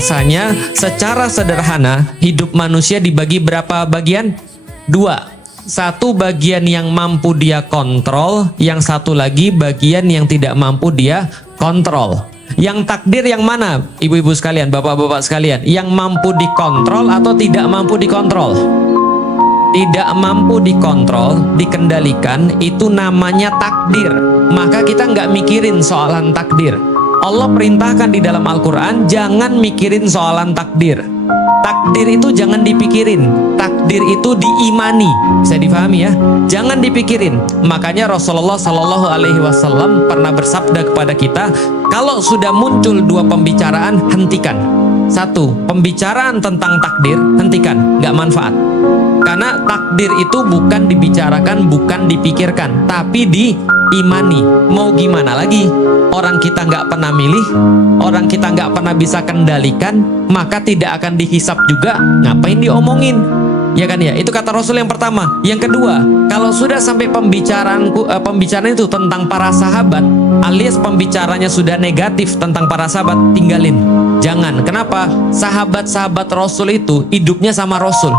bahwasanya secara sederhana hidup manusia dibagi berapa bagian? Dua. Satu bagian yang mampu dia kontrol, yang satu lagi bagian yang tidak mampu dia kontrol. Yang takdir yang mana, ibu-ibu sekalian, bapak-bapak sekalian? Yang mampu dikontrol atau tidak mampu dikontrol? Tidak mampu dikontrol, dikendalikan, itu namanya takdir. Maka kita nggak mikirin soalan takdir. Allah perintahkan di dalam Al-Quran, jangan mikirin soalan takdir. Takdir itu jangan dipikirin, takdir itu diimani. Bisa difahami ya? Jangan dipikirin. Makanya Rasulullah Shallallahu Alaihi Wasallam pernah bersabda kepada kita, kalau sudah muncul dua pembicaraan, hentikan. Satu, pembicaraan tentang takdir, hentikan, nggak manfaat. Karena takdir itu bukan dibicarakan, bukan dipikirkan, tapi diimani. Mau gimana lagi? Orang kita nggak pernah milih, orang kita nggak pernah bisa kendalikan, maka tidak akan dihisap juga. Ngapain diomongin? Ya kan ya? Itu kata Rasul yang pertama. Yang kedua, kalau sudah sampai pembicaraan itu tentang para sahabat, alias pembicaranya sudah negatif tentang para sahabat, tinggalin. Jangan. Kenapa? Sahabat-sahabat Rasul itu hidupnya sama Rasul.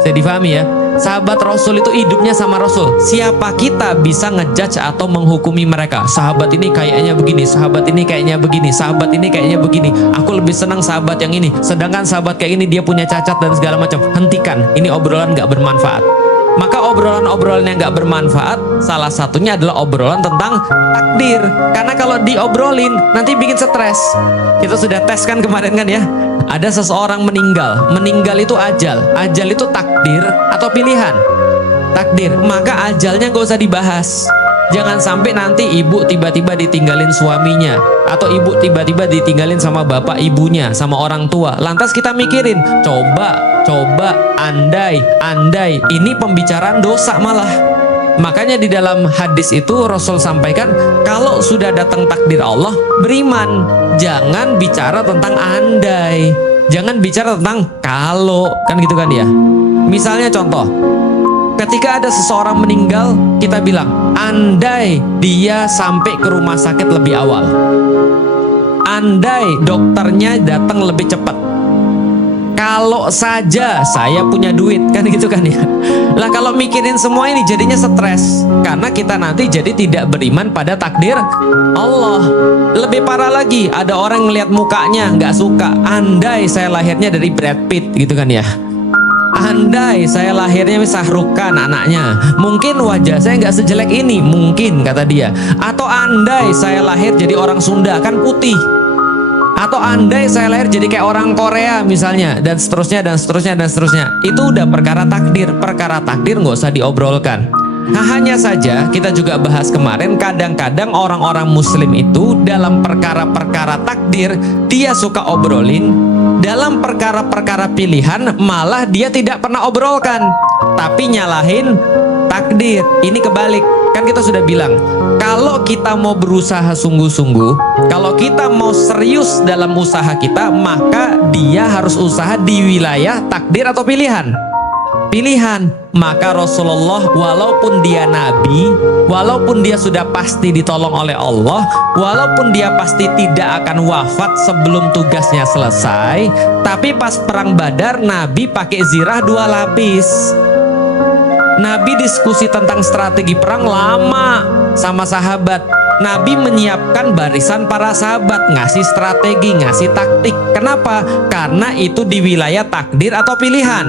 Saya difahami ya? Sahabat Rasul itu hidupnya sama Rasul. Siapa kita bisa ngejudge atau menghukumi mereka? Sahabat ini kayaknya begini, sahabat ini kayaknya begini, sahabat ini kayaknya begini. Aku lebih senang sahabat yang ini, sedangkan sahabat kayak ini dia punya cacat dan segala macam. Hentikan, ini obrolan gak bermanfaat. Maka obrolan-obrolan yang gak bermanfaat, salah satunya adalah obrolan tentang takdir. Karena kalau diobrolin, nanti bikin stres. Kita sudah tes kan kemarin kan ya? Ada seseorang meninggal itu ajal. Ajal itu takdir atau pilihan? Takdir. Maka ajalnya gak usah dibahas. Jangan sampai nanti ibu tiba-tiba ditinggalin suaminya, atau ibu tiba-tiba ditinggalin sama bapak ibunya, sama orang tua. Lantas kita mikirin, coba, andai, ini pembicaraan dosa malah. Makanya di dalam hadis itu Rasul sampaikan, kalau sudah datang takdir Allah, beriman. Jangan bicara tentang andai, jangan bicara tentang kalau, kan gitu kan ya. Misalnya contoh, ketika ada seseorang meninggal, kita bilang, andai dia sampai ke rumah sakit lebih awal, andai dokternya datang lebih cepat, kalau saja saya punya duit, kan gitu kan ya. Lah kalau mikirin semua ini jadinya stres, karena kita nanti jadi tidak beriman pada takdir Allah. Lebih parah lagi, ada orang ngelihat mukanya nggak suka, andai saya lahirnya dari Brad Pitt, gitu kan ya. Andai saya lahirnya Shahrukh Khan anaknya, mungkin wajah saya nggak sejelek ini, mungkin kata dia. Atau andai saya lahir jadi orang Sunda, kan putih. Atau andai saya lahir jadi kayak orang Korea misalnya, dan seterusnya dan seterusnya dan seterusnya. Itu udah perkara takdir. Perkara takdir nggak usah diobrolkan. Nah, hanya saja kita juga bahas kemarin, kadang-kadang orang-orang muslim itu dalam perkara-perkara takdir dia suka obrolin, dalam perkara-perkara pilihan malah dia tidak pernah obrolkan, tapi nyalahin takdir. Ini kebalik. Kan kita sudah bilang, kalau kita mau berusaha sungguh-sungguh, kalau kita mau serius dalam usaha kita, maka dia harus usaha di wilayah takdir atau pilihan. Pilihan. Maka Rasulullah, walaupun dia nabi, walaupun dia sudah pasti ditolong oleh Allah, walaupun dia pasti tidak akan wafat sebelum tugasnya selesai, tapi pas perang Badar, Nabi pakai zirah 2 lapis. Nabi diskusi tentang strategi perang lama sama sahabat. Nabi menyiapkan barisan para sahabat, ngasih strategi, ngasih taktik. Kenapa? Karena itu di wilayah takdir atau pilihan.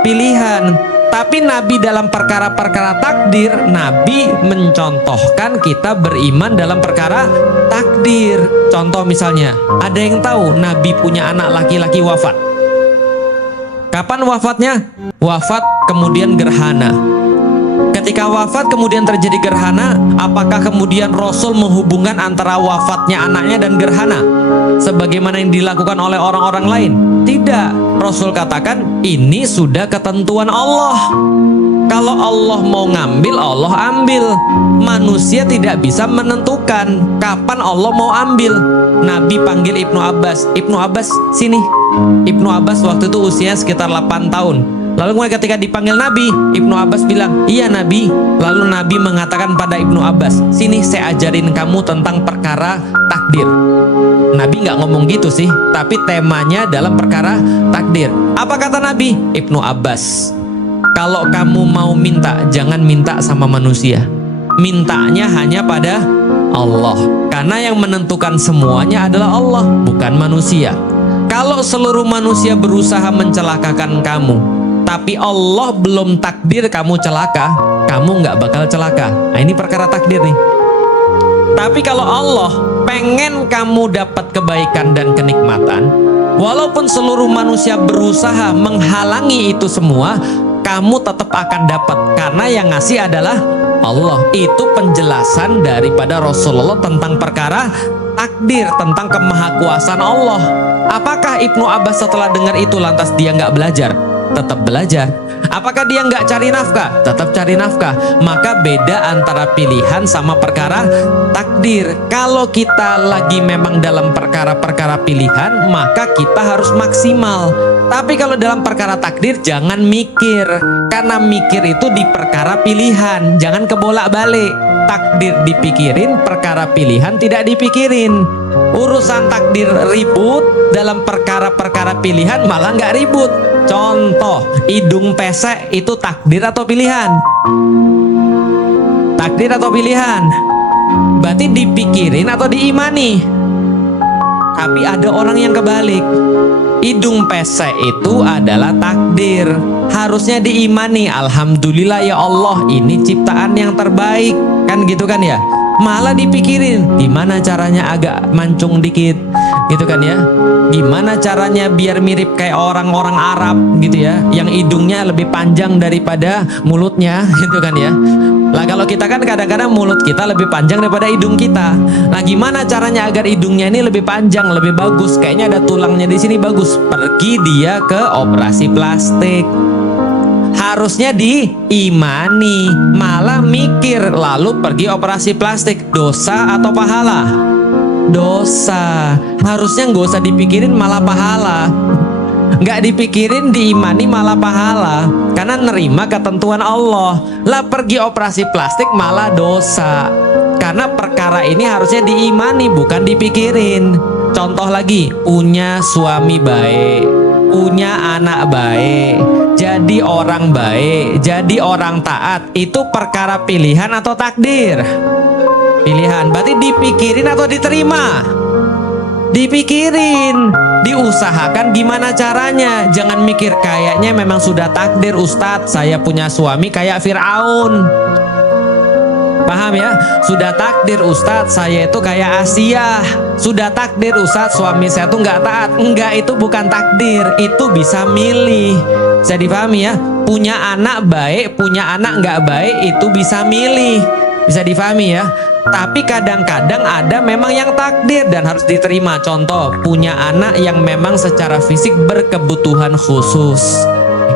Pilihan. Tapi Nabi dalam perkara-perkara takdir, Nabi mencontohkan kita beriman dalam perkara takdir. Contoh misalnya, ada yang tahu Nabi punya anak laki-laki wafat. Kapan wafatnya? Wafat kemudian gerhana. Ketika wafat kemudian terjadi gerhana, apakah kemudian Rasul menghubungkan antara wafatnya anaknya dan gerhana sebagaimana yang dilakukan oleh orang-orang lain? Tidak. Rasul katakan, ini sudah ketentuan Allah. Kalau Allah mau ngambil, Allah ambil. Manusia tidak bisa menentukan kapan Allah mau ambil. Nabi panggil Ibnu Abbas. Ibnu Abbas, sini. Ibnu Abbas waktu itu usianya sekitar 8 tahun. Lalu kemudian ketika dipanggil Nabi, Ibnu Abbas bilang, iya Nabi. Lalu Nabi mengatakan pada Ibnu Abbas, sini saya ajarin kamu tentang perkara takdir. Nabi nggak ngomong gitu sih, tapi temanya dalam perkara takdir. Apa kata Nabi? Ibnu Abbas, kalau kamu mau minta, jangan minta sama manusia. Mintanya hanya pada Allah. Karena yang menentukan semuanya adalah Allah, bukan manusia. Kalau seluruh manusia berusaha mencelakakan kamu, tapi Allah belum takdir kamu celaka, kamu nggak bakal celaka. Nah, ini perkara takdir nih. Tapi kalau Allah pengen kamu dapat kebaikan dan kenikmatan, walaupun seluruh manusia berusaha menghalangi itu semua, kamu tetap akan dapat, karena yang ngasih adalah Allah. Itu penjelasan daripada Rasulullah tentang perkara takdir, tentang kemahakuasaan Allah. Apakah Ibnu Abbas setelah dengar itu lantas dia nggak belajar? Tetap belajar. Apakah dia nggak cari nafkah? Tetap cari nafkah. Maka beda antara pilihan sama perkara takdir. Kalau kita lagi memang dalam perkara-perkara pilihan, maka kita harus maksimal. Tapi kalau dalam perkara takdir, jangan mikir. Karena mikir itu di perkara pilihan. Jangan kebolak-balik. Takdir dipikirin, perkara pilihan tidak dipikirin. Urusan takdir ribut, dalam perkara-perkara pilihan malah nggak ribut. Contoh, hidung pesek itu takdir atau pilihan? Takdir atau pilihan? Berarti dipikirin atau diimani? Tapi ada orang yang kebalik. Hidung pesek itu adalah takdir, harusnya diimani. Alhamdulillah ya Allah, ini ciptaan yang terbaik. Kan gitu kan ya? Malah dipikirin gimana caranya agak mancung dikit, gitu kan ya? Gimana caranya biar mirip kayak orang-orang Arab gitu ya, yang hidungnya lebih panjang daripada mulutnya, gitu kan ya? Lah kalau kita kan kadang-kadang mulut kita lebih panjang daripada hidung kita. Nah gimana caranya agar hidungnya ini lebih panjang, lebih bagus? Kayaknya ada tulangnya di sini bagus. Pergi dia ke operasi plastik. Harusnya diimani, malah mikir lalu pergi operasi plastik. Dosa atau pahala? Dosa. Harusnya nggak usah dipikirin, malah pahala. Nggak dipikirin, diimani, malah pahala. Karena nerima ketentuan Allah. Lah pergi operasi plastik malah dosa. Karena perkara ini harusnya diimani, bukan dipikirin. Contoh lagi, punya suami baik, punya anak baik, jadi orang baik, jadi orang taat, itu perkara pilihan atau takdir? Pilihan. Berarti dipikirin atau diterima? Dipikirin, diusahakan gimana caranya. Jangan mikir kayaknya memang sudah takdir Ustadz, saya punya suami kayak Fir'aun. Paham ya? Sudah takdir Ustadz, saya itu kayak Asia. Sudah takdir Ustadz, suami saya tuh nggak taat. Enggak, itu bukan takdir, itu bisa milih. Bisa dipahami ya? Punya anak baik, punya anak nggak baik, itu bisa milih. Bisa dipahami ya? Tapi kadang-kadang ada memang yang takdir dan harus diterima. Contoh, punya anak yang memang secara fisik berkebutuhan khusus.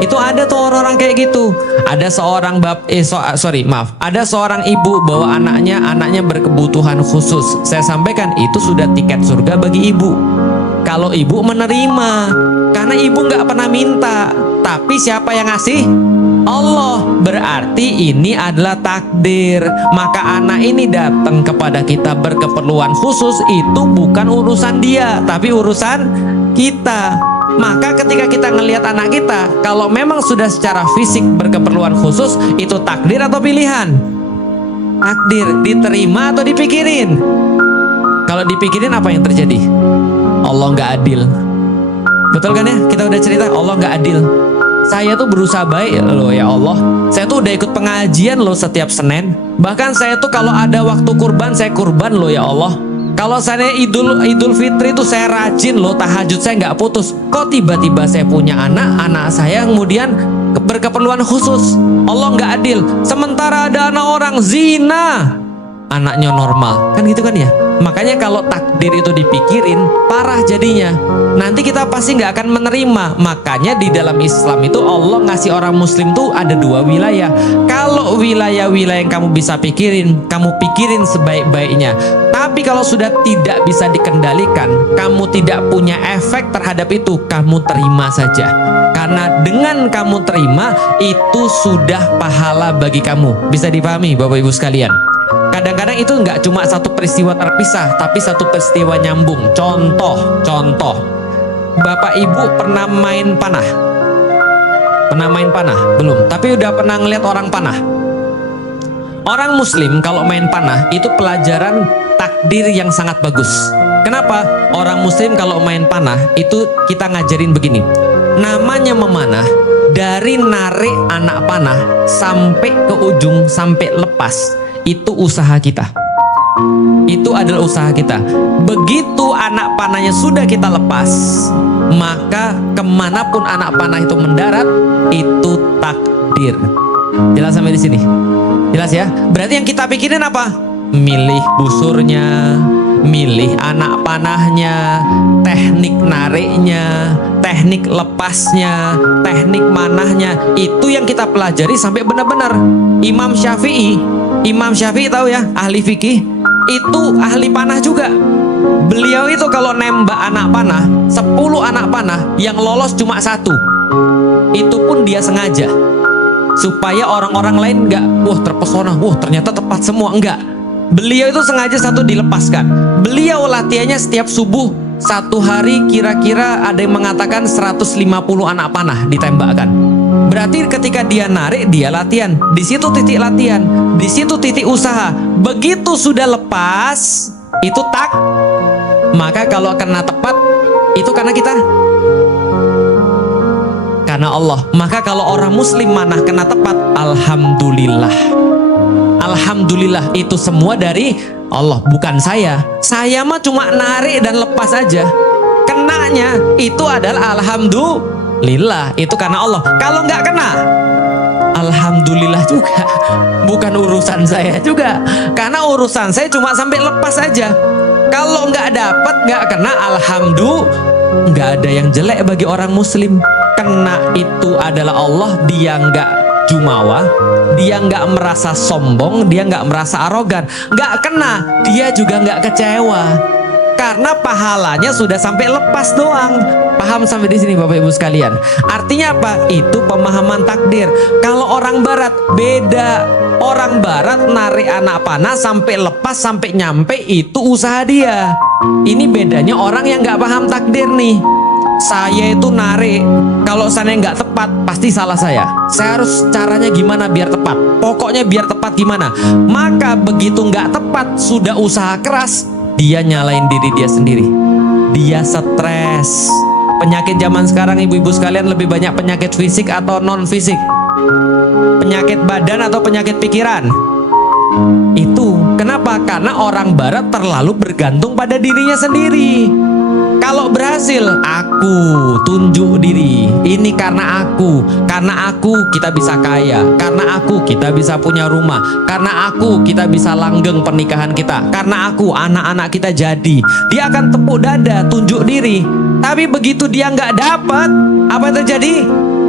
Itu ada tuh orang-orang kayak gitu. Ada seorang ada seorang ibu bawa anaknya berkebutuhan khusus. Saya sampaikan itu sudah tiket surga bagi ibu. Kalau ibu menerima, karena ibu nggak pernah minta. Tapi siapa yang ngasih? Allah. Berarti ini adalah takdir. Maka anak ini datang kepada kita berkeperluan khusus, itu bukan urusan dia, tapi urusan kita. Maka ketika kita ngelihat anak kita, kalau memang sudah secara fisik berkeperluan khusus, itu takdir atau pilihan? Takdir. Diterima atau dipikirin? Kalau dipikirin apa yang terjadi? Allah nggak adil. Betul kan ya? Kita udah cerita Allah nggak adil. Saya tuh berusaha baik loh ya Allah. Saya tuh udah ikut pengajian loh setiap Senin. Bahkan saya tuh kalau ada waktu kurban, saya kurban loh ya Allah. Kalau saya Idul Fitri itu saya rajin loh, tahajud saya nggak putus. Kok tiba-tiba saya punya anak saya kemudian berkeperluan khusus? Allah nggak adil. Sementara ada anak orang zina, anaknya normal, kan gitu kan ya? Makanya kalau takdir itu dipikirin, parah jadinya. Nanti kita pasti nggak akan menerima. Makanya di dalam Islam itu Allah ngasih orang muslim tuh ada 2 wilayah. Kalau wilayah-wilayah yang kamu bisa pikirin, kamu pikirin sebaik-baiknya. Tapi kalau sudah tidak bisa dikendalikan, kamu tidak punya efek terhadap itu, kamu terima saja. Karena dengan kamu terima, itu sudah pahala bagi kamu. Bisa dipahami Bapak Ibu sekalian? Kadang-kadang itu nggak cuma satu peristiwa terpisah, tapi satu peristiwa nyambung. Contoh, Bapak Ibu pernah main panah? Pernah main panah? Belum, tapi udah pernah ngeliat orang panah? Orang muslim kalau main panah itu pelajaran takdir yang sangat bagus. Kenapa? Orang muslim kalau main panah itu kita ngajarin begini. Namanya memanah, dari narik anak panah sampai ke ujung, sampai lepas, itu usaha kita. Itu adalah usaha kita. Begitu anak panahnya sudah kita lepas, maka kemanapun anak panah itu mendarat, itu takdir. Jelas sampai di sini? Jelas ya? Berarti yang kita pikirin apa? Milih busurnya, milih anak panahnya, teknik nariknya, teknik lepasnya, teknik manahnya. Itu yang kita pelajari sampai benar-benar. Imam Syafi'i tahu ya, ahli fikih, itu ahli panah juga. Beliau itu kalau nembak anak panah, 10 anak panah, yang lolos cuma 1. Itu pun dia sengaja, supaya orang-orang lain nggak, wah terpesona, wah ternyata tepat semua. Enggak. Beliau itu sengaja 1 dilepaskan. Beliau latihannya setiap subuh, 1 hari kira-kira ada yang mengatakan 150 anak panah ditembakkan. Berarti ketika dia narik, dia latihan. Di situ titik latihan, di situ titik usaha. Begitu sudah lepas, itu tak. Maka kalau kena tepat, itu karena kita, karena Allah. Maka kalau orang muslim manah kena tepat, alhamdulillah. Alhamdulillah, itu semua dari Allah, bukan saya. Saya mah cuma narik dan lepas aja. Kenanya itu adalah alhamdulillah, itu karena Allah. Kalau nggak kena, alhamdulillah juga, bukan urusan saya juga. Karena urusan saya cuma sampai lepas aja. Kalau nggak dapat, nggak kena, alhamdulillah, nggak ada yang jelek bagi orang muslim. Kena itu adalah Allah, dia nggak jumawa, dia nggak merasa sombong, dia nggak merasa arogan. Nggak kena, dia juga nggak kecewa, karena pahalanya sudah sampai lepas doang. Paham sampai di sini Bapak Ibu sekalian? Artinya apa? Itu pemahaman takdir. Kalau orang barat beda. Orang barat narik anak panah sampai lepas, sampai nyampe, itu usaha dia. Ini bedanya orang yang nggak paham takdir nih. Saya itu narik, kalau saya nggak tepat pasti salah saya. Saya harus caranya gimana biar tepat. Pokoknya biar tepat gimana. Maka begitu nggak tepat, sudah usaha keras, dia nyalain diri dia sendiri. Dia stres. Penyakit zaman sekarang ibu-ibu sekalian lebih banyak penyakit fisik atau non fisik? Penyakit badan atau penyakit pikiran? Itu kenapa? Karena orang barat terlalu bergantung pada dirinya sendiri. Kalau berhasil, aku tunjuk diri. Ini karena aku kita bisa kaya. Karena aku kita bisa punya rumah. Karena aku kita bisa langgeng pernikahan kita. Karena aku anak-anak kita jadi. Dia akan tepuk dada, tunjuk diri. Tapi begitu dia nggak dapat, apa yang terjadi?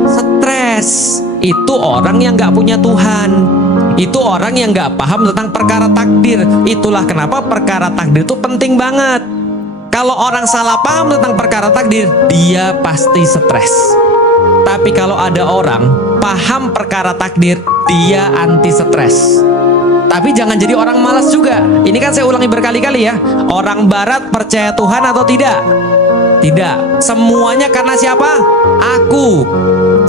Stres. Itu orang yang nggak punya Tuhan. Itu orang yang nggak paham tentang perkara takdir. Itulah kenapa perkara takdir itu penting banget. Kalau orang salah paham tentang perkara takdir, dia pasti stres. Tapi kalau ada orang paham perkara takdir, dia anti stres. Tapi jangan jadi orang malas juga. Ini kan saya ulangi berkali-kali ya. Orang barat percaya Tuhan atau tidak? Tidak. Semuanya karena siapa? Aku.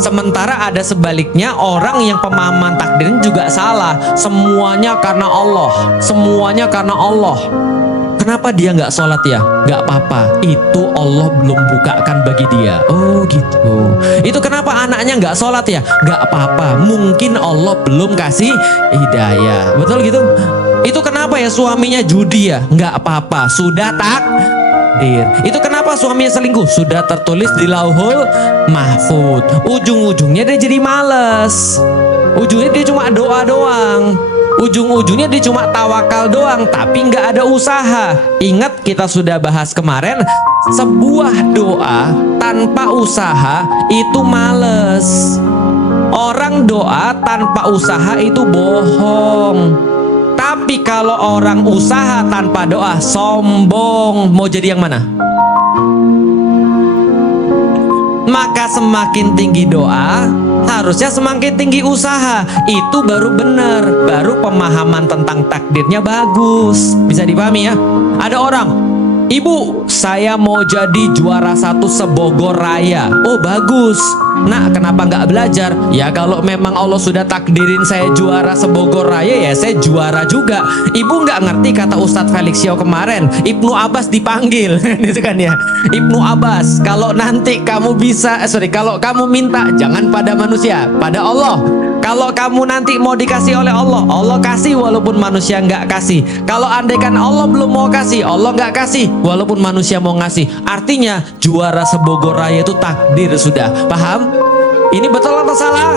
Sementara ada sebaliknya, orang yang pemahaman takdirnya juga salah. Semuanya karena Allah. Semuanya karena Allah. Kenapa dia nggak sholat ya? Nggak apa-apa, itu Allah belum bukakan bagi dia. Oh gitu. Itu kenapa anaknya nggak sholat ya? Nggak apa-apa, mungkin Allah belum kasih hidayah. Betul gitu? Itu kenapa ya suaminya judi ya? Nggak apa-apa, sudah takdir. Itu kenapa suaminya selingkuh? Sudah tertulis di Lauhul Mahfud. Ujung-ujungnya dia jadi males. Ujungnya dia cuma doa doang. Ujung-ujungnya dia cuma tawakal doang, tapi nggak ada usaha. Ingat kita sudah bahas kemarin, sebuah doa tanpa usaha itu males. Orang doa tanpa usaha itu bohong. Tapi kalau orang usaha tanpa doa sombong. Mau jadi yang mana? Maka semakin tinggi doa, harusnya semakin tinggi usaha. Itu baru benar, baru pemahaman tentang takdirnya bagus. Bisa dipahami ya? Ada orang, ibu, saya mau jadi juara 1 se-Bogor Raya. Oh bagus. Nah, kenapa nggak belajar? Ya kalau memang Allah sudah takdirin saya juara se-Bogor Raya, ya saya juara juga. Ibu nggak ngerti kata Ustadz Felix Xiao kemarin, Ibnu Abbas dipanggil. Itu kan ya, Ibnu Abbas, kalau nanti kamu bisa, kalau kamu minta jangan pada manusia, pada Allah. Kalau kamu nanti mau dikasih oleh Allah, Allah kasih walaupun manusia nggak kasih. Kalau andaikan Allah belum mau kasih, Allah nggak kasih walaupun manusia mau ngasih. Artinya juara se-Bogor Raya itu takdir sudah. Paham? Ini betul atau salah?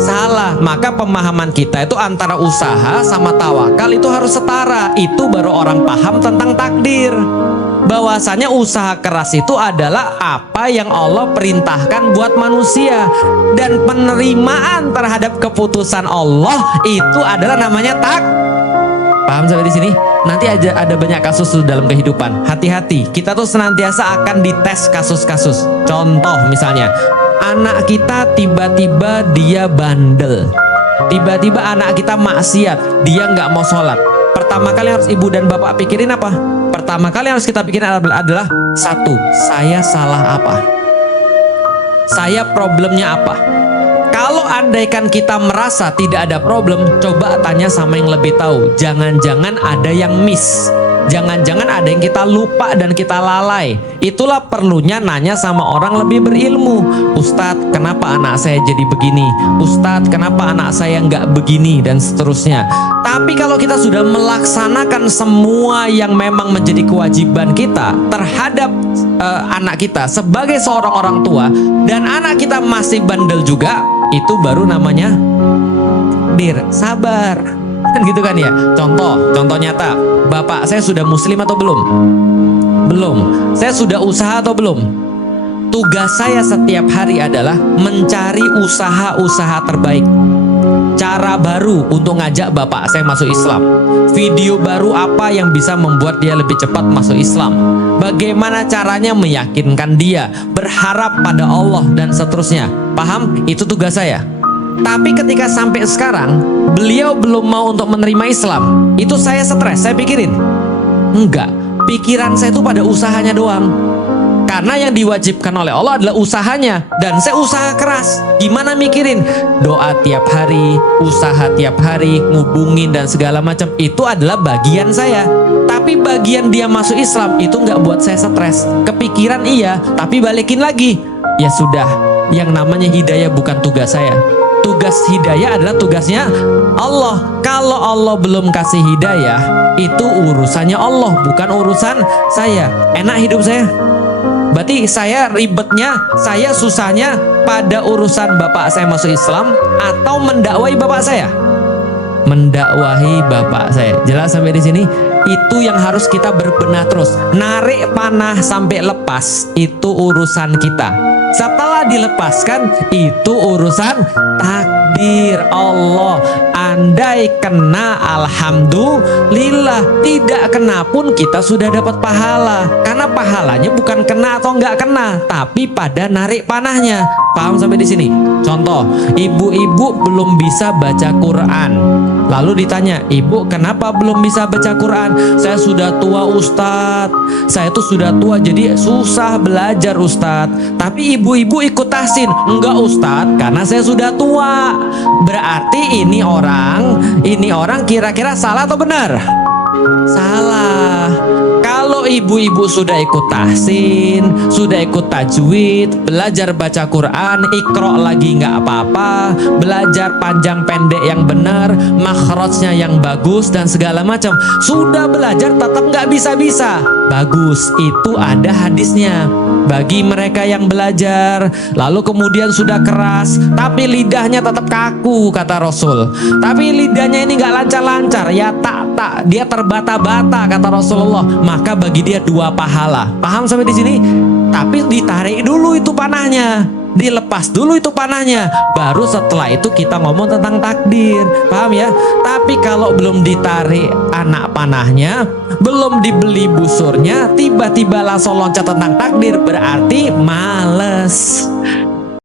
Salah. Maka pemahaman kita itu antara usaha sama tawakal itu harus setara. Itu baru orang paham tentang takdir. Bahwasanya usaha keras itu adalah apa yang Allah perintahkan buat manusia, dan penerimaan terhadap keputusan Allah itu adalah namanya Paham sampai di sini? Nanti ada banyak kasus tuh dalam kehidupan. Hati-hati, kita tuh senantiasa akan dites kasus-kasus. Contoh misalnya, anak kita tiba-tiba dia bandel, tiba-tiba anak kita maksiat, dia nggak mau sholat. Pertama kali harus ibu dan bapak pikirin apa? Pertama kali harus kita pikirin adalah satu, saya salah apa? Saya problemnya apa? Kalau andaikan kita merasa tidak ada problem, coba tanya sama yang lebih tahu. Jangan-jangan ada yang miss. Jangan-jangan ada yang kita lupa dan kita lalai. Itulah perlunya nanya sama orang lebih berilmu. Ustadz, kenapa anak saya jadi begini? Ustadz, kenapa anak saya nggak begini? Dan seterusnya. Tapi kalau kita sudah melaksanakan semua yang memang menjadi kewajiban kita terhadap anak kita sebagai seorang orang tua, dan anak kita masih bandel juga, itu baru namanya sabar. Kan gitu kan ya. Contoh nyata, bapak saya sudah muslim atau belum? Belum. Saya sudah usaha atau belum? Tugas saya setiap hari adalah mencari usaha-usaha terbaik, cara baru untuk ngajak bapak saya masuk Islam, video baru apa yang bisa membuat dia lebih cepat masuk Islam, bagaimana caranya meyakinkan dia, berharap pada Allah, dan seterusnya. Paham? Itu tugas saya. Tapi ketika sampai sekarang beliau belum mau untuk menerima Islam, itu saya stres, saya pikirin. Enggak, pikiran saya itu pada usahanya doang. Karena yang diwajibkan oleh Allah adalah usahanya, dan saya usaha keras. Gimana mikirin? Doa tiap hari, usaha tiap hari, ngubungin dan segala macam. Itu adalah bagian saya. Tapi bagian dia masuk Islam itu nggak buat saya stres. Kepikiran iya, tapi balikin lagi. Ya sudah, yang namanya hidayah bukan tugas saya. Tugas hidayah adalah tugasnya Allah. Kalau Allah belum kasih hidayah, itu urusannya Allah, bukan urusan saya. Enak hidup saya? Berarti saya ribetnya, saya susahnya pada urusan bapak saya masuk Islam atau mendakwahi bapak saya? Mendakwahi bapak saya. Jelas sampai di sini? Itu yang harus kita berbenah terus. Narik panah sampai lepas itu urusan kita. Setelah dilepaskan itu urusan takdir Allah. Andai kena, alhamdulillah. Tidak kena pun kita sudah dapat pahala. Karena pahalanya bukan kena atau nggak kena, tapi pada narik panahnya. Paham sampai di sini? Contoh, ibu-ibu belum bisa baca Quran. Lalu ditanya, ibu kenapa belum bisa baca Quran? Saya sudah tua Ustadz. Saya tuh sudah tua jadi susah belajar Ustadz. Tapi ibu-ibu ikut tahsin. Enggak Ustadz, karena saya sudah tua. Berarti ini orang kira-kira salah atau benar? Salah. Kalau ibu-ibu sudah ikut tahsin, sudah ikut tajwid, belajar baca Quran, ikro lagi nggak apa-apa, belajar panjang pendek yang benar, makhrajnya yang bagus dan segala macam. Sudah belajar tetap nggak bisa-bisa. Bagus, itu ada hadisnya. Bagi mereka yang belajar, lalu kemudian sudah keras, tapi lidahnya tetap kaku, kata Rasul. Tapi lidahnya ini nggak lancar-lancar, ya tak, dia terbata-bata, kata Rasulullah. Maka bagi dia 2 pahala. Paham sampai di sini? Tapi ditarik dulu itu panahnya, dilepas dulu itu panahnya, baru setelah itu kita ngomong tentang takdir. Paham ya? Tapi kalau belum ditarik anak panahnya, belum dibeli busurnya, tiba-tiba langsung loncat tentang takdir, berarti males.